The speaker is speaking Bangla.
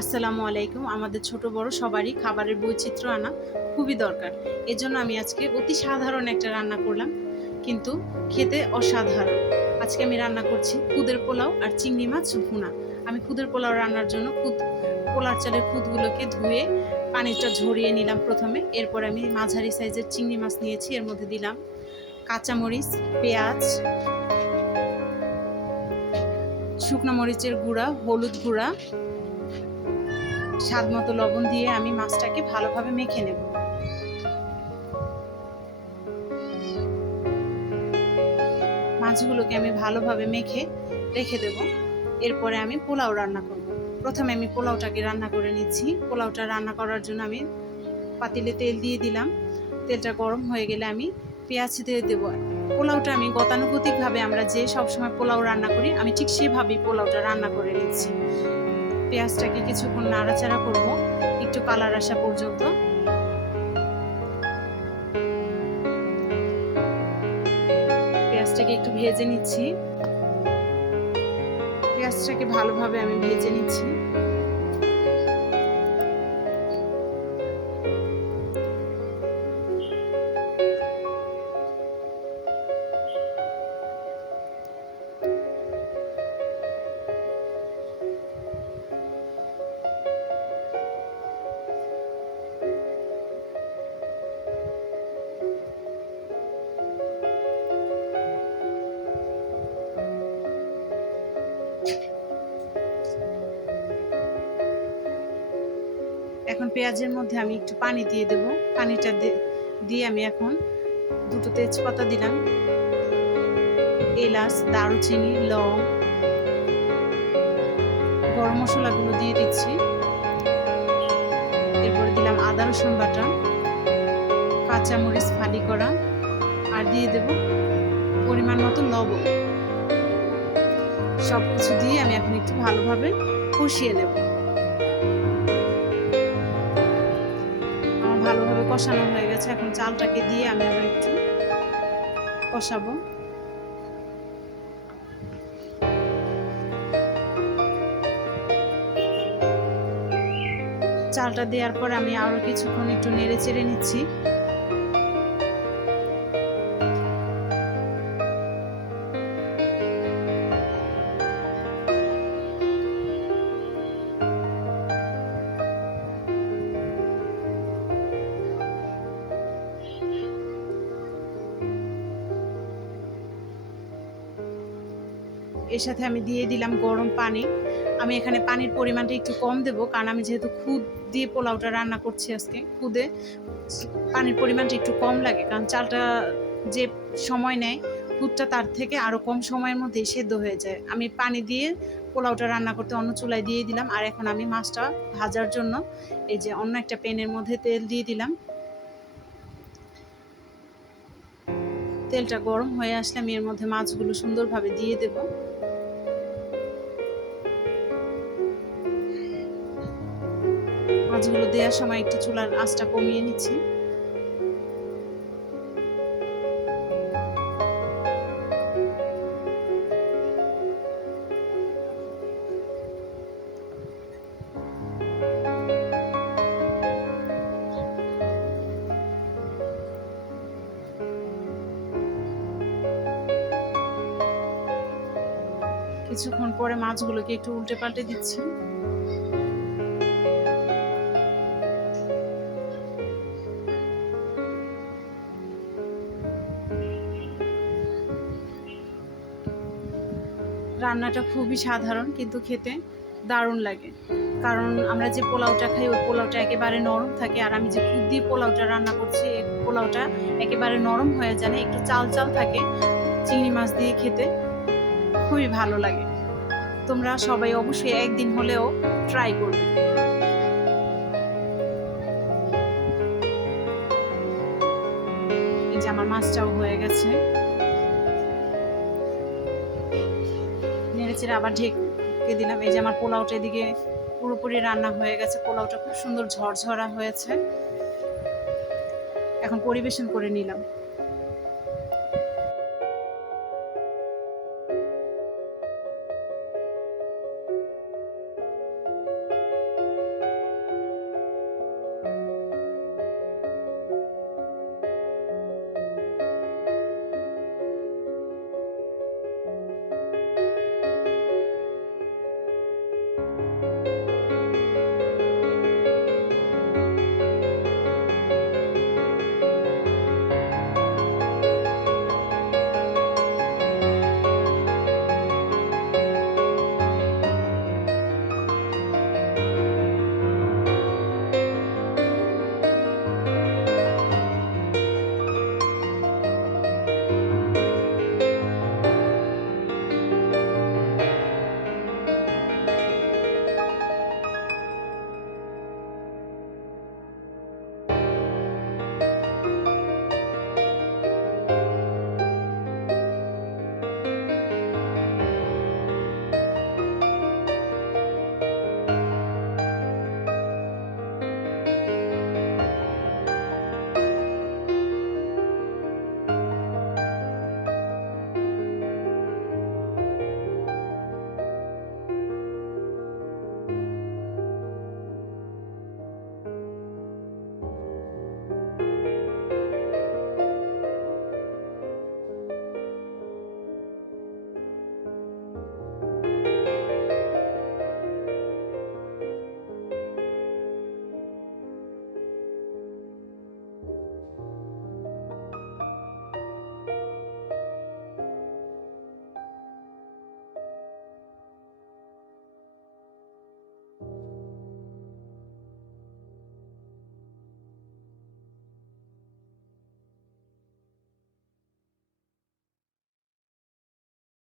আসসালামু আলাইকুম। আমাদের ছোট বড় সবারই খাবারের বৈচিত্র্য আনা খুবই দরকার। এজন্য আমি আজকে অতি সাধারণ একটা রান্না করলাম, কিন্তু খেতে অসাধারণ। আজকে আমি রান্না করছি খুদের পোলাও আর চিংড়ি মাছ ভুনা। আমি খুদের পোলাও রান্নার জন্য খুদ, পোলার চালের খুদগুলোকে ধুয়ে পানিটা ঝরিয়ে নিলাম প্রথমে। এরপর আমি মাঝারি সাইজের চিংড়ি মাছ নিয়েছি, এর মধ্যে দিলাম কাঁচামরিচ, পেঁয়াজ, শুকনো মরিচের গুঁড়া, হলুদ গুঁড়া স্বাদ মতো লবণ দিয়ে আমি মাছটাকে ভালোভাবে মেখে নেব। মাছগুলোকে আমি ভালোভাবে মেখে রেখে দেব। এরপরে আমি পোলাও রান্না করব। প্রথমে আমি পোলাওটাকে রান্না করে নিচ্ছি। পোলাওটা রান্না করার জন্য আমি পাতিলে তেল দিয়ে দিলাম। তেলটা গরম হয়ে গেলে আমি পেঁয়াজ দিয়ে দেবো। পোলাওটা আমি গতানুগতিকভাবে আমরা যে সবসময় পোলাও রান্না করি, আমি ঠিক সেভাবেই পোলাওটা রান্না করে নিচ্ছি। পেঁয়াজটাকে কিছুক্ষণ নাড়াচাড়া করব। একটু কালার আসা পর্যন্ত। পেঁয়াজটাকে একটু ভেজে নিচ্ছি। পেঁয়াজটাকে ভালোভাবে আমি ভেজে নিচ্ছি। এখন পেঁয়াজের মধ্যে আমি একটু পানি দিয়ে দেব। পানিটা দিয়ে আমি এখন দুটো তেজপাতা দিলাম। এলাচ, দারুচিনি, লং, গরম মশলাগুলো দিয়ে দিচ্ছি। এরপরে দিলাম আদা, রসুন বাটা, কাঁচামরিচ, ফালি করা, আর দিয়ে দেব পরিমাণ মতো লবণ। সব কিছু দিয়ে আমি এখন একটু ভালোভাবে কষিয়ে নেব। কষানো হয়ে গেছে। এখন চালটাকে দিয়ে আমি আবার একটু কষাবো। চালটা দেওয়ার পর আমি আরও কিছুক্ষণ একটু নেড়ে চেড়ে নিচ্ছি। এর সাথে আমি দিয়ে দিলাম গরম পানি। আমি এখানে পানির পরিমাণটা একটু কম দেবো, কারণ আমি যেহেতু খুদ দিয়ে পোলাওটা রান্না করছি আজকে, খুদে পানির পরিমাণটা একটু কম লাগে, কারণ চালটা যে সময় নেয়, খুদটা তার থেকে আরও কম সময়ের মধ্যে সেদ্ধ হয়ে যায়। আমি পানি দিয়ে পোলাওটা রান্না করতে অন্য চুলায় দিয়ে দিলাম, আর এখন আমি মাছটা ভাজার জন্য এই যে অন্য একটা প্যানের মধ্যে তেল দিয়ে দিলাম। তেলটা গরম হয়ে আসলে আমি এর মধ্যে মাছগুলো সুন্দরভাবে দিয়ে দেবো। মাছগুলো দেওয়ার সময় একটু চুলার আঁচটা কমিয়ে নিচ্ছি। কিছুক্ষণ পরে মাছগুলোকে একটু উল্টে পাল্টে দিচ্ছি। রান্নাটা খুবই সাধারণ, কিন্তু খেতে দারুণ লাগে। কারণ আমরা যে পোলাওটা খাই, ওই পোলাওটা একেবারে নরম থাকে, আর আমি যে খুদ দিয়ে পোলাওটা রান্না করছি পোলাওটা একেবারে নরম হয়ে যায় না একটু চাল চাল থাকে, চিংড়ি মাছ দিয়ে খেতে খুবই ভালো লাগে। তোমরা সবাই অবশ্যই একদিন হলেও ট্রাই করবে। এই যে আমার মাছটাও হয়ে গেছে। নেড়েচেড়ে আবার ঢেকে দিলাম। এই যে আমার পোলাওটা এদিকে পুরোপুরি রান্না হয়ে গেছে। পোলাওটা খুব সুন্দর ঝরঝরা হয়েছে। এখন পরিবেশন করে নিলাম।